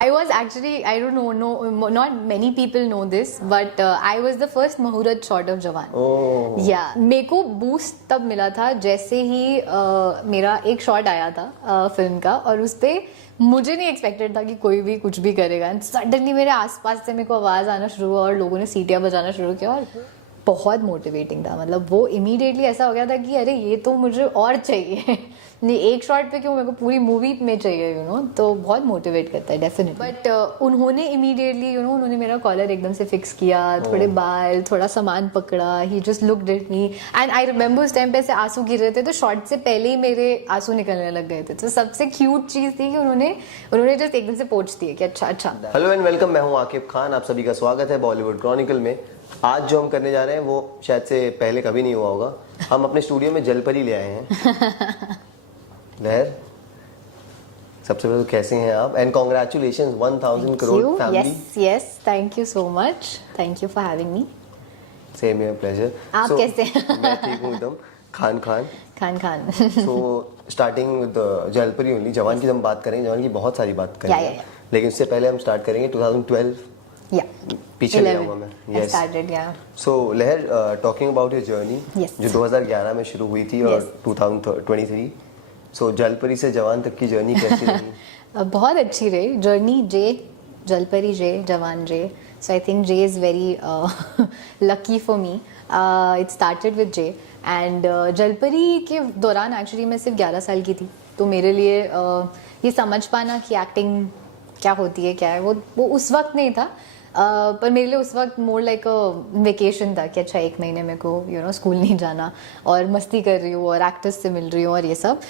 I was actually, I don't know, not many people know this, but I was the first Muhurat shot of Jawan. Oh. Yeah, मेरे को boost तब मिला था जैसे ही मेरा एक शॉट आया था फिल्म का, और उस पे मुझे नहीं एक्सपेक्टेड था कि कोई भी कुछ भी करेगा, एंड सडनली मेरे आसपास से मेरे को आवाज आना शुरू हुआ और लोगों ने सीटियां बजाना शुरू किया, और बहुत मोटिवेटिंग था. मतलब वो इमीडिएटली ऐसा हो गया था कि अरे ये तो मुझे और चाहिए. नहीं, एक शॉट पे क्यों, मेरे को पूरी मूवी में चाहिए, यू नो. तो बहुत मोटिवेट करता है डेफिनेटली. बट उन्होंने इमीडिएटली, यू नो, उन्होंने मेरा कॉलर एकदम से फिक्स किया, थोड़े बाल, थोड़ा सामान पकड़ा. He just looked at me and I remember उस टाइम पे से आंसू गिर रहे थे, तो शॉट से पहले ही मेरे आंसू निकलने लग गए थे. तो सबसे क्यूट चीज थी कि उन्होंने जस्ट एकदम से पोंछ दिया कि अच्छा अच्छा. हेलो एंड वेलकम, मैं हूं आकिब खान. आप सभी का स्वागत है बॉलीवुड क्रॉनिकल में. आज जो हम करने जा रहे हैं वो शायद से पहले कभी नहीं हुआ होगा. हम अपने स्टूडियो में जलपरी ले आए हैं. लहर, सबसे पहले तो कैसे हैं आप? And congratulations 1000 crore family. Yes, thank you so much. Thank you for having me. Same here, pleasure. आप कैसे हैं? मैं ठीक हूं एकदम. खान. सो स्टार्टिंग विद जलपरी ओनली. जवान की हम बात करेंगे, जवान की बहुत सारी बात करेंगे. या. लेकिन उससे पहले हम स्टार्ट करेंगे 2012. या, पीछे ले आऊंगा मैं. Yes, started. या. सो लहर, टॉकिंग अबाउट योर जर्नी जो 2011 में शुरू हुई थी और 2023. सो जलपरी से जवान तक की जर्नी कैसी रही? बहुत अच्छी रही जर्नी. जलपरी जवान. So I think Jay is very lucky for me. It started with Jay and जलपरी के दौरान एक्चुअली मैं सिर्फ 11 साल की थी, तो मेरे लिए ये समझ पाना कि एक्टिंग क्या होती है, क्या है, वो उस वक्त नहीं था. पर मेरे लिए उस वक्त मोर लाइक अ वेकेशन था कि अच्छा एक महीने मेरे को यू नो स्कूल नहीं जाना और मस्ती कर रही हूँ और एक्टर्स से मिल रही हूँ और ये सब.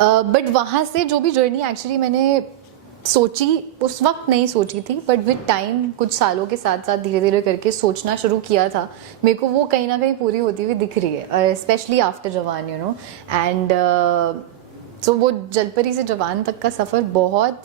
बट वहाँ से जो भी जर्नी एक्चुअली मैंने सोची, उस वक्त नहीं सोची थी, बट विद टाइम कुछ सालों के साथ साथ धीरे धीरे करके सोचना शुरू किया था. मेरे को वो कहीं ना कहीं पूरी होती हुई दिख रही है, स्पेशली आफ्टर जवान, यू नो. एंड सो वो जलपरी से जवान तक का सफ़र बहुत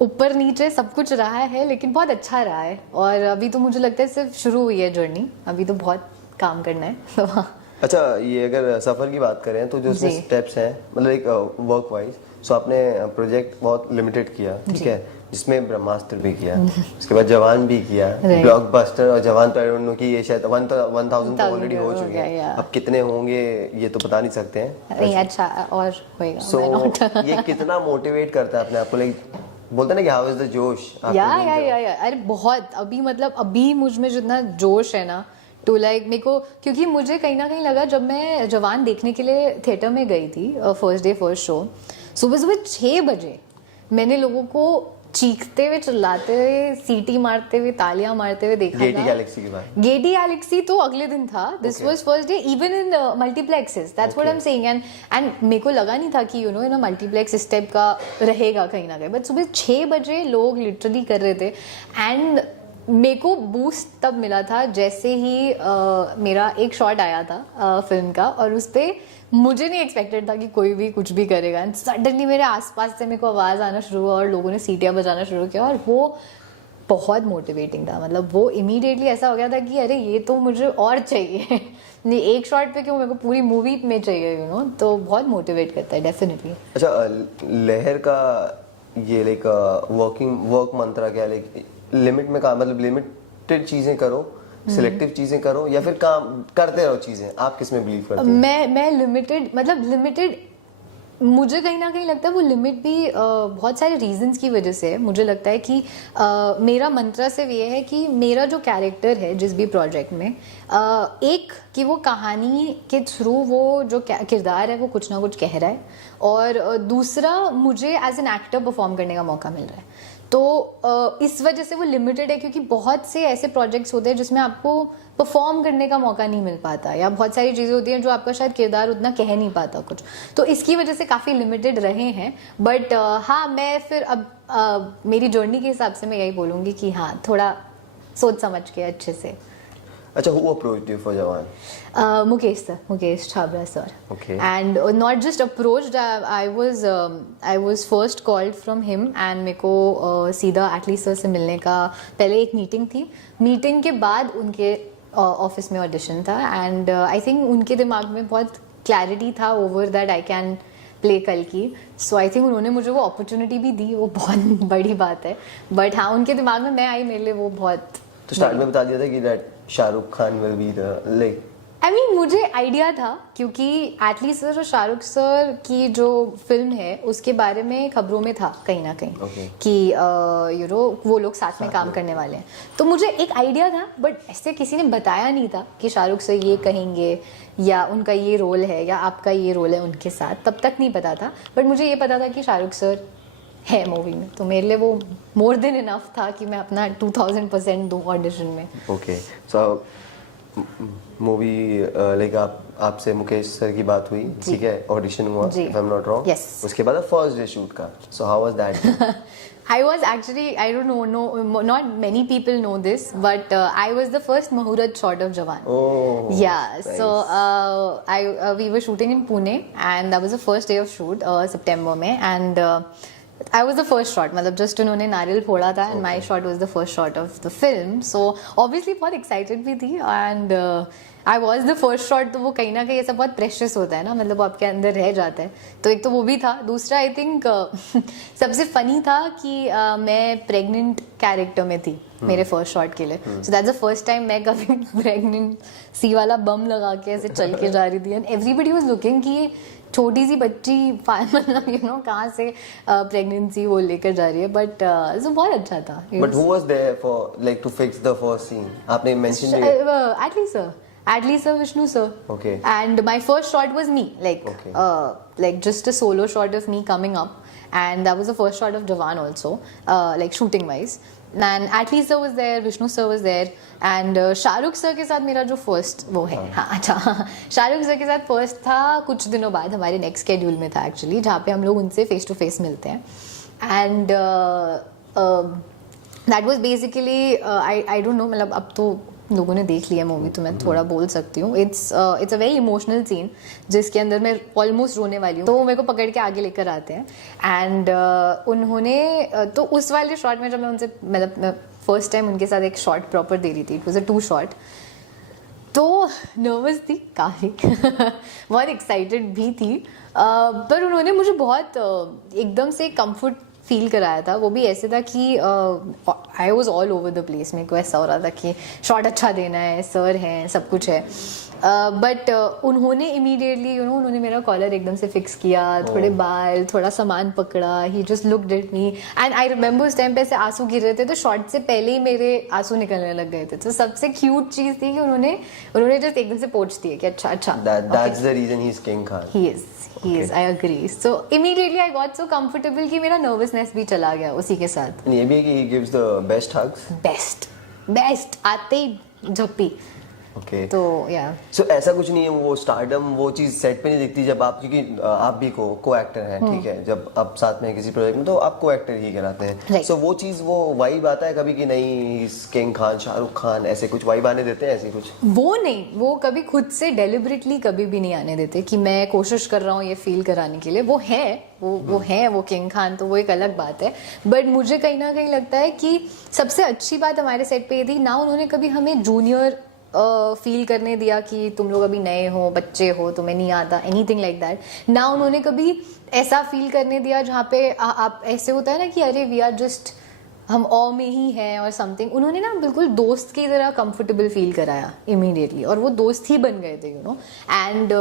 ऊपर नीचे सब कुछ रहा है, लेकिन बहुत अच्छा रहा है. और अभी तो मुझे लगता है सिर्फ शुरू हुई है जर्नी, अभी तो बहुत काम करना है. अच्छा, ये अगर सफर की बात करें तो जो उसमें स्टेप्स हैं, मतलब एक वर्क वाइज, सो आपने प्रोजेक्ट बहुत लिमिटेड किया, ठीक है, जिसमें ब्रह्मास्त्र भी किया, उसके बाद जवान भी किया, ब्लॉकबस्टर. और जवान तो आई डोंट नो कि ये शायद 1000 तो ऑलरेडी हो चुके हैं. अब कितने होंगे ये तो बता नहीं सकते हैं. नहीं, अच्छा और होएगा. सो ये कितना मोटिवेट करता है अपने आप को, लाइक बोलते हैं ना कि हाउ इज द जोश? या. अरे बहुत. अभी मतलब अभी मुझ में जितना जोश है ना, टू लाइक मेरे को, क्योंकि मुझे कहीं ना कहीं लगा जब मैं जवान देखने के लिए थिएटर में गई थी फर्स्ट डे फर्स्ट शो, सुबह 6 बजे मैंने लोगों को चीखते हुए, चिल्लाते हुए, सीटी मारते हुए, तालियां मारते हुए देखा. गेटी गैलेक्सी की बात. गेटी गैलेक्सी तो अगले दिन था. This was first day even in multiplexes. That's what I am saying. And मेरे को लगा नहीं था कि यू नो इन मल्टीप्लेक्स इस टाइप का रहेगा कहीं ना कहीं. बट सुबह 6 बजे लोग लिटरली कर रहे थे. एंड मेरे को बूस्ट तब मिला था जैसे ही मेरा एक शॉट आया था फिल्म का, और उस पे मुझे नहीं एक्सपेक्टेड था कि कोई भी कुछ भी करेगा, एंड सडनली मेरे आसपास से मेरे को आवाज आना शुरू हुआ और लोगों ने सीटियां बजाना शुरू किया, और वो बहुत मोटिवेटिंग था. मतलब वो इमीडिएटली ऐसा हो गया था कि अरे ये तो मुझे और चाहिए. नहीं, एक शॉट पे क्यों, मेरे को पूरी मूवी में चाहिए, यू नो. तो बहुत मोटिवेट करता है डेफिनेटली. अच्छा, लहर का ये लाइक वर्क मंत्रा क्या, लाइक लिमिट में काम, मतलब लिमिटेड चीजें करो, सिलेक्टिव चीजें करो, या फिर काम करते रहो चीजें? आप किस में बिलीव करते हैं? मैं लिमिटेड, मतलब लिमिटेड मुझे कहीं ना कहीं लगता है वो लिमिट भी बहुत सारे रीजंस की वजह से है. मुझे लगता है कि मेरा मंत्र सिर्फ ये है कि मेरा जो कैरेक्टर है जिस भी प्रोजेक्ट में, एक कि वो कहानी के थ्रू वो जो किरदार है वो कुछ ना कुछ कह रहा है, और दूसरा मुझे एज एन एक्टर परफॉर्म करने का मौका मिल रहा है. तो इस वजह से वो लिमिटेड है, क्योंकि बहुत से ऐसे प्रोजेक्ट्स होते हैं जिसमें आपको परफॉर्म करने का मौका नहीं मिल पाता, या बहुत सारी चीज़ें होती हैं जो आपका शायद किरदार उतना कह नहीं पाता कुछ. तो इसकी वजह से काफ़ी लिमिटेड रहे हैं. बट हाँ, मैं फिर अब मेरी जर्नी के हिसाब से मैं यही बोलूँगी कि हाँ, थोड़ा सोच समझ के अच्छे से. अच्छा, who approached you for जवान? Mukesh sir, Mukesh Chhabra sir. Okay. And not just approached, I was first called from him, and मेरे को सीधा एटली सर से मिलने का पहले एक मीटिंग थी. मीटिंग के बाद उनके ऑफिस में ऑडिशन था, एंड आई थिंक उनके दिमाग में बहुत क्लैरिटी था over that I can play कल की. सो आई थिंक उन्होंने मुझे वो अपॉर्चुनिटी भी दी, वो बहुत बड़ी बात है. बट हाँ, उनके दिमाग में मैं आई, मेरे लिए वो बहुत. तो स्टार्ट में बता दिया था कि that Shahrukh Khan will be the like. I mean मुझे आइडिया था क्योंकि एटली सर और शाहरुख सर की जो फिल्म है उसके बारे में खबरों में था कहीं ना कहीं कि यू नो वो लोग साथ में काम करने वाले हैं. तो मुझे एक आइडिया था, बट ऐसे किसी ने बताया नहीं था कि शाहरुख सर ये कहेंगे या उनका ये रोल है या आपका ये रोल है उनके साथ, तब तक नहीं पता था. बट मुझे ये पता था कि शाहरुख सर है मूवी में, तो मेरे लिए वो मोर देन इनफ था कि मैं अपना 2000% दूं ऑडिशन में. ओके, सो मूवी लाइक आपसे मुकेश सर की बात हुई, ठीक है, ऑडिशन हुआ, if I am not wrong. Yes. उसके बाद फर्स्ट डे शूट का, so how was that? I was actually, I don't know, not many people know this, but I was the first Muhurat shot of Jawan. Oh, yeah. nice. So we were shooting in Pune, and that was the first day of shoot, September में, and I was the first shot. मतलब just उन्होंने नारियल फोड़ा था, and my shot was the first shot of the film. So obviously बहुत excited भी थी, and I was the first shot. तो वो कहीं ना कहीं ऐसा बहुत प्रेशियस होता है ना, मतलब वो आपके अंदर रह जाता है. तो एक तो वो भी था. दूसरा आई थिंक सबसे फनी था कि मैं प्रेग्नेंट कैरेक्टर में थी मेरे फर्स्ट शॉट के लिए. So that's the first time मैं कभी प्रेग्नेंट सी वाला बम लगा के ऐसे चल के जा रही थी, एंड एवरीबडी वाज लुकिंग कि छोटी सी बच्ची मतलब यू नो कहाँ से प्रेगनेंसी वो लेकर जा रही है. बट सो बहुत अच्छा था. But who was there for like to fix the first scene? आपने mention Atlee sir, Vishnu sir. Okay. And my first shot was me, like Okay. like just a solo shot of me coming up, and that was the first shot of Jawan also, like shooting wise. And Atlee sir was there, Vishnu sir was there, and Shahrukh sir के साथ मेरा जो first वो है, हाँ अच्छा, Shahrukh sir के साथ फर्स्ट था कुछ दिनों बाद हमारे नेक्स्ट शेड्यूल में था एक्चुअली, जहाँ पे हम लोग उनसे फेस टू फेस मिलते हैं. And that was basically I don't know, मतलब अब तो लोगों ने देख लिया मूवी तो मैं थोड़ा बोल सकती हूँ. It's a very emotional scene जिसके अंदर मैं ऑलमोस्ट रोने वाली हूँ. तो वो मेरे को पकड़ के आगे लेकर आते हैं, एंड उन्होंने तो उस वाले शॉट में जब मैं उनसे मतलब मैं फर्स्ट टाइम उनके साथ एक शॉट प्रॉपर दे रही थी, इट वाज अ 2 शॉट, तो नर्वस थी काफ़ी बहुत एक्साइटेड भी थी. पर उन्होंने मुझे बहुत एकदम से कंफर्ट फील कराया था. वो भी ऐसे था कि I was all over the place. मेरे को ऐसा हो रहा था कि शॉट अच्छा देना है, सर हैं, सब कुछ है. बट उन्होंने इमीडिएटली यू नो उन्होंने मेरा कॉलर एकदम से फिक्स किया, थोड़े बाल, थोड़ा सामान पकड़ा. He just looked at me, and I remember उस टाइम पे ऐसे आंसू गिर रहे थे, तो शॉट से पहले ही मेरे आंसू निकलने लग गए थे. तो सबसे क्यूट चीज़ थी कि उन्होंने जस्ट एकदम से पोंछ दिया कि अच्छा that's the reason he's King Khan. He is, I agree. So immediately I got so comfortable कि मेरा nervousness भी चला गया उसी के साथ. ये भी है कि he gives the best hugs. Best आते ही झप्पी. Okay. तो या So ऐसा कुछ नहीं है, वो स्टारडम वो चीज सेट पे नहीं दिखती जब आप, क्योंकि आप भी को एक्टर हैं, ठीक है, जब आप साथ में किसी प्रोजेक्ट में तो आप को एक्टर ही कहलाते हैं. Right. So वो चीज वो वाइब आता है कभी कि नहीं किंग खान शाहरुख खान ऐसे कुछ वाइब आने देते हैं? ऐसे कुछ वो नहीं, वो कभी खुद से डेलिबरेटली कभी भी नहीं आने देते कि मैं कोशिश कर रहा हूँ ये फील कराने के लिए. वो है वो किंग खान, तो वो एक अलग बात है. बट मुझे कहीं ना कहीं लगता है कि सबसे अच्छी बात हमारे सेट पे ये थी ना, उन्होंने कभी हमें जूनियर फील करने दिया कि तुम लोग अभी नए हो, बच्चे हो, तुम्हें नहीं आता, एनीथिंग लाइक दैट. ना उन्होंने कभी ऐसा फील करने दिया जहाँ पे आप ऐसे होता है ना कि अरे वी आर जस्ट हम ऑ में ही हैं और समथिंग. उन्होंने ना बिल्कुल दोस्त की तरह कंफर्टेबल फील कराया इमीडिएटली, और वो दोस्त ही बन गए थे you know. And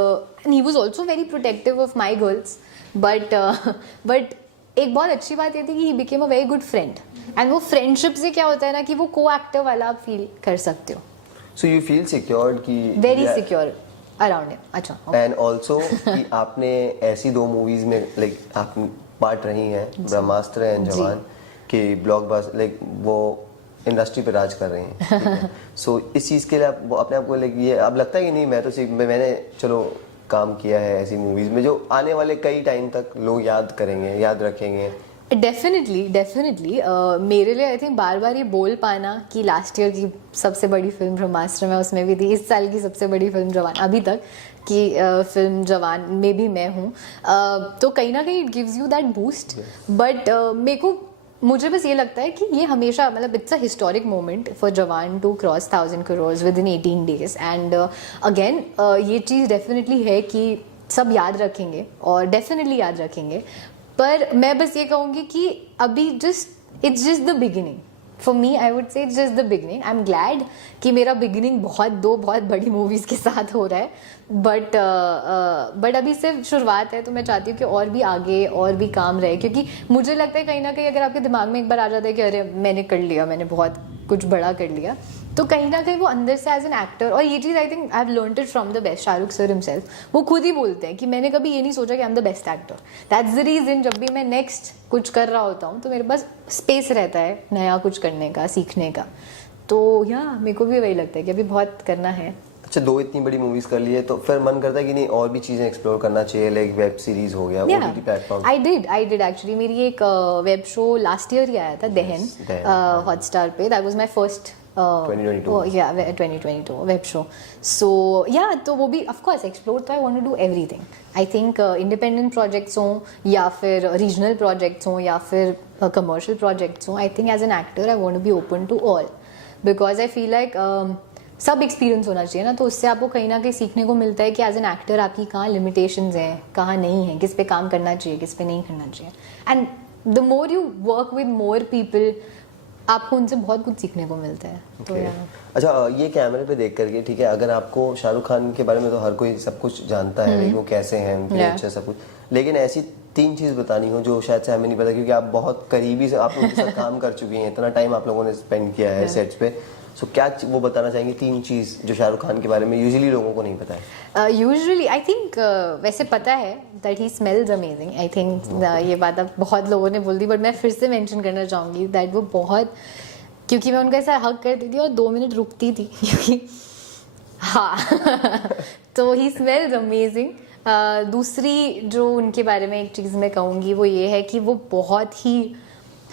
he was also very protective of my girls. But एक बहुत अच्छी बात ये थी कि he became a very good friend. And वो फ्रेंडशिप से क्या होता है ना कि वो को एक्टर वाला आप फील कर सकते हो. So you feel secured कि very secure around him. अच्छा. And also कि आपने ऐसी 2 मूवीज में लाइक आप पार्ट रही हैं, ब्रह्मास्त्र एंड जवान, कि ब्लॉकबस्टर लाइक वो इंडस्ट्री पे राज कर रही हैं. सो इस चीज के लिए आप अपने आप को लाइक ये अब लगता है कि नहीं मैंने चलो काम किया है ऐसी मूवीज में जो आने वाले कई टाइम तक लोग याद करेंगे, याद रखेंगे? डेफिनेटली मेरे लिए आई थिंक बार बार ये बोल पाना कि लास्ट ईयर की सबसे बड़ी फिल्म ब्रह्मास्त्र में उसमें भी थी, इस साल की सबसे बड़ी फिल्म जवान अभी तक की फिल्म जवान में भी मैं हूँ. तो कहीं ना कहीं it gives you that boost. But मुझे बस ये लगता है कि ये हमेशा मतलब it's a historic moment for Jawan to cross 1000 crores within 18 days. And again ये चीज़ डेफिनेटली है कि सब याद रखेंगे और डेफिनेटली याद रखेंगे, पर मैं बस ये कहूँगी कि अभी it's just the beginning for me. I would say it's just the beginning. I am glad कि मेरा बिगिनिंग दो बहुत बड़ी मूवीज़ के साथ हो रहा है, बट अभी सिर्फ शुरुआत है। तो मैं चाहती हूँ कि और भी आगे और भी काम रहे, क्योंकि मुझे लगता है कहीं ना कहीं अगर आपके दिमाग में एक बार आ जाता है कि अरे मैंने कर लिया, मैंने बहुत कुछ बड़ा कर लिया, तो कहीं ना कहीं वो अंदर से एज एन एक्टर, और ये चीज़ I think I have learned it from the best Shahrukh sir himself, वो खुद ही बोलते हैं कि मैंने कभी ये नहीं सोचा कि I am the best actor. That's the reason जब भी मैं नेक्स्ट कुछ कर रहा होता हूँ तो मेरे पास स्पेस रहता है नया कुछ करने का, सीखने का। तो या मेरे को भी वही लगता है कि अभी बहुत करना है। अच्छा, 2 इतनी बड़ी मूवीज कर ली है तो फिर मन करता है कि नहीं और भी चीजें एक्सप्लोर करना चाहिए, लाइक वेब सीरीज हो गया, OTT platform. I did actually. मेरी एक वेब शो लास्ट ईयर ही आया था, दहन, हॉटस्टार पे। That was my first 2022 web show. So या तो वो भी ऑफ कोर्स एक्सप्लोर, तो I want to do everything. I think independent projects हों या फिर रीजनल प्रोजेक्ट्स हों या फिर कमर्शियल प्रोजेक्ट्स हों, I think as an actor I want to be open to all, because I feel like सब experience होना चाहिए ना। तो उससे आपको कहीं ना कहीं सीखने को मिलता है कि एज एन एक्टर आपकी कहाँ लिमिटेशंस हैं, कहाँ नहीं है, किस पे काम करना चाहिए, किस पे नहीं करना चाहिए। And the more you work with more people, आपको उनसे बहुत कुछ सीखने को मिलता है। तो अच्छा, ये कैमरे पे देख करके, ठीक है, अगर आपको शाहरुख खान के बारे में तो हर कोई सब कुछ जानता है, वो कैसे हैं, उनके नेचर सब कुछ, लेकिन ऐसी 3 चीज बतानी हो जो शायद से हमें नहीं पता, क्योंकि आप बहुत करीबी से आप उनके साथ काम कर चुकी हैं, इतना टाइम आप लोगों ने स्पेंड किया है सेट्स पे। सो क्या वो बताना चाहेंगे 3 चीज जो शाहरुख खान के बारे में यूजुअली लोगों को नहीं पता है? यूजुअली आई थिंक वैसे पता है that he smells amazing. I think ये बात अब बहुत लोगों ने बोल दी, बट मैं फिर से मेंशन करना चाहूँगी दैट वो बहुत, क्योंकि मैं उनका ऐसा हक करती थी और 2 मिनट रुकती थी क्योंकि हाँ तो ही स्मेल्स अमेजिंग। दूसरी जो उनके बारे में एक चीज़ मैं कहूँगी वो ये है कि वो बहुत ही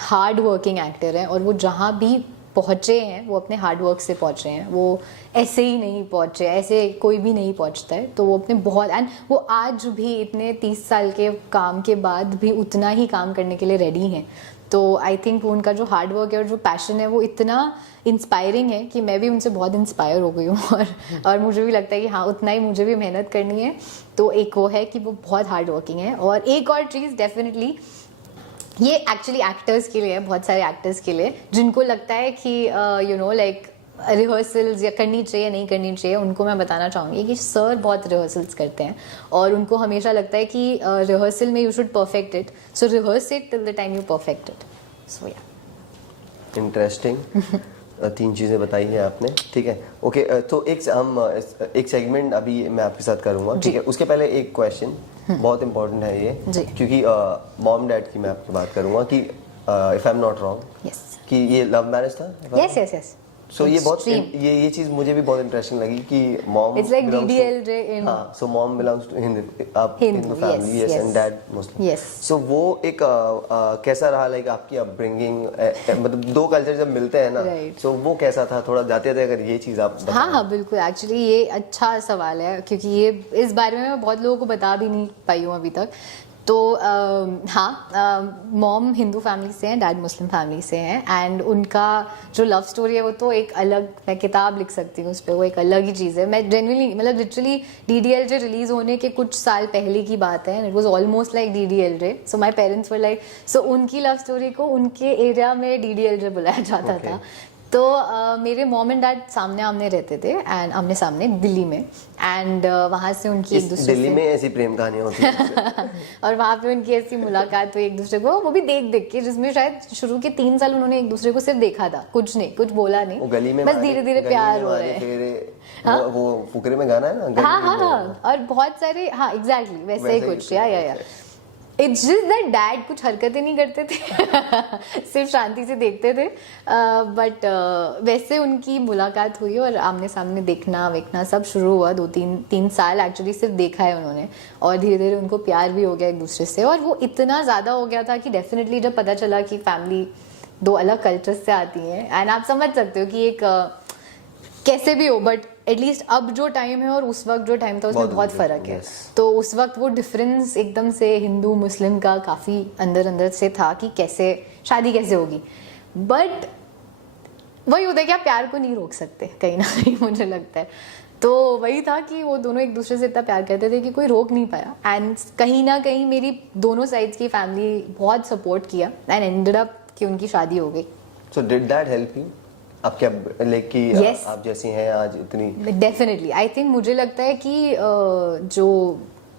हार्ड वर्किंग एक्टर हैं, और वो जहाँ भी पहुँचे हैं वो अपने हार्ड वर्क से पहुँचे हैं। वो ऐसे ही नहीं पहुँचे, ऐसे कोई भी नहीं पहुँचता है। तो वो अपने बहुत, एंड वो आज भी इतने 30 साल के काम के बाद भी उतना ही काम करने के लिए रेडी हैं। तो आई थिंक उनका जो हार्ड वर्क है और जो पैशन है वो इतना इंस्पायरिंग है कि मैं भी उनसे बहुत इंस्पायर हो गई हूँ, और मुझे भी लगता है कि हाँ उतना ही मुझे भी मेहनत करनी है। तो एक वो है कि वो बहुत हार्ड वर्किंग है, और एक और चीज़ डेफिनेटली ये एक्चुअली एक्टर्स के लिए है, बहुत सारे एक्टर्स के लिए जिनको लगता है कि यू नो लाइक रिहर्सल्स या करनी चाहिए नहीं करनी चाहिए, उनको मैं बताना चाहूँगी कि सर बहुत रिहर्सल्स करते हैं और उनको हमेशा लगता है कि रिहर्सल में you should perfect it, so rehearse it till the time you perfect it. So yeah interesting 3 चीज़ें बताई हैं आपने, ठीक है। ओके, तो एक सेगमेंट अभी मैं आपके साथ करूँगा, ठीक है। उसके पहले एक क्वेश्चन बहुत इंपॉर्टेंट है ये, क्योंकि मॉम डैड की मैं आपकी बात करूँगा कि if I am not wrong कि ये लव मैरिज था। Yes yes yes. सो ये बहुत ये चीज मुझे भी बहुत इंटरेस्टिंग लगी कि mom it's like DDLJ in, हाँ, so mom belongs to Hindu family, yes, and dad Muslim, yes. So वो एक कैसा रहा, लाइक आपकी अपब्रिंगिंग, मतलब 2 कल्चर जब मिलते हैं ना, सो वो कैसा था, थोड़ा जाते थे अगर ये चीज आप। हाँ बिल्कुल, एक्चुअली ये अच्छा सवाल है, क्योंकि ये इस बारे में मैं बहुत लोगों को बता भी नहीं पाई हूँ अभी तक। तो हाँ, मॉम हिंदू फैमिली से हैं, डैड मुस्लिम फैमिली से हैं, एंड उनका जो लव स्टोरी है वो तो एक अलग, मैं किताब लिख सकती हूँ उस पर, वो एक अलग ही चीज़ है। मैं जेन्युइनली मतलब लिटरली डीडीएलजे रिलीज होने के कुछ साल पहले की बात है, it was almost like DDLJ. So my parents were like, so उनकी लव स्टोरी को उनके एरिया में डीडीएलजे बुलाया जाता था। तो मेरे मॉम एंड डैड सामने आमने रहते थे, एंड आमने सामने दिल्ली में, एंड वहाँ से उनकी एक दूसरे दिल्ली में ऐसी प्रेम कहानियाँ होती हैं और वहाँ पे उनकी ऐसी मुलाकात हुई एक दूसरे को, वो भी देख देख के, जिसमें शायद शुरू के 3 साल उन्होंने एक दूसरे को सिर्फ देखा था, कुछ नहीं, कुछ बोला नहीं, गली में बस धीरे धीरे प्यार हो रहा है। वो फुकरे में गाना है ना, हाँ, और बहुत सारे, हाँ एग्जैक्टली वैसे ही कुछ, या इट्स जस्ट दैट डैड कुछ हरकतें नहीं करते थे सिर्फ शांति से देखते थे, बट वैसे उनकी मुलाकात हुई और आमने सामने देखना वेखना सब शुरू हुआ। 2-3 साल एक्चुअली सिर्फ देखा है उन्होंने, और धीरे धीरे उनको प्यार भी हो गया एक दूसरे से, और वो इतना ज़्यादा हो गया था कि डेफिनेटली जब पता चला कि फैमिली 2 अलग कल्चर से आती है, एंड आप समझ सकते हो कि एक कैसे भी हो, बट एटलीस्ट अब जो टाइम है और उस वक्त जो टाइम था उसमें बहुत फर्क है। तो उस वक्त वो डिफरेंस एकदम से हिंदू मुस्लिम का काफ़ी अंदर से था कि कैसे शादी कैसे होगी, बट वही होता है कि आप प्यार को नहीं रोक सकते कहीं ना कहीं, मुझे लगता है। तो वही था कि वो दोनों एक दूसरे से इतना प्यार करते थे कि कोई रोक नहीं पाया, एंड कहीं ना कहीं मेरी दोनों साइड्स की फैमिली बहुत सपोर्ट किया एंड एंडेड अप कि उनकी शादी हो गई। So did that help you आपके लाइक कि Yes. आप जैसी हैं आज इतनी? डेफिनेटली आई थिंक मुझे लगता है कि जो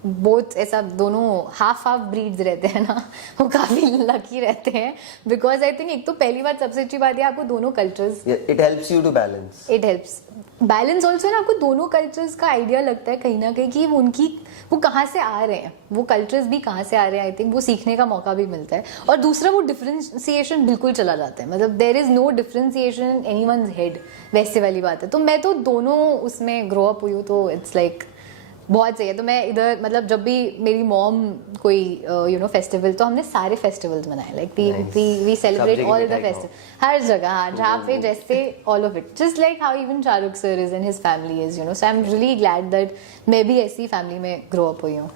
बोथ ऐसा दोनों हाफ हाफ ब्रीड्स रहते हैं ना, वो काफी लकी रहते हैं, बिकॉज आई थिंक एक तो पहली बात सबसे अच्छी बात है आपको दोनों cultures, it helps you to balance. It helps balance also ना, आपको दोनों कल्चर्स का आइडिया लगता है कहीं ना कहीं कि वो कहाँ से आ रहे हैं, वो कल्चर्स भी कहाँ से आ रहे हैं, आई थिंक वो सीखने का मौका भी मिलता है। और दूसरा वो डिफ्रेंसिएशन बिल्कुल चला जाता है, मतलब there is no differentiation in anyone's head, वैसे वाली बात है। तो मैं तो दोनों उसमें ग्रो अप हुई हूँ, तो इट्स लाइक बहुत सही है। तो मैं इधर मतलब जब भी मेरी मॉम कोई फेस्टिवल, तो हमने सारे फेस्टिवल्स मनाए, like we celebrate all the festival, हर जगह, हाँ, जहाँ पे जैसे all of it, just like how even Shahrukh sir is and his family is, so I am really glad that मैं भी ऐसी फैमिली में ग्रो अप हुई हूँ।